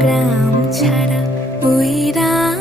গ্রাম ছাড়া ওই রাম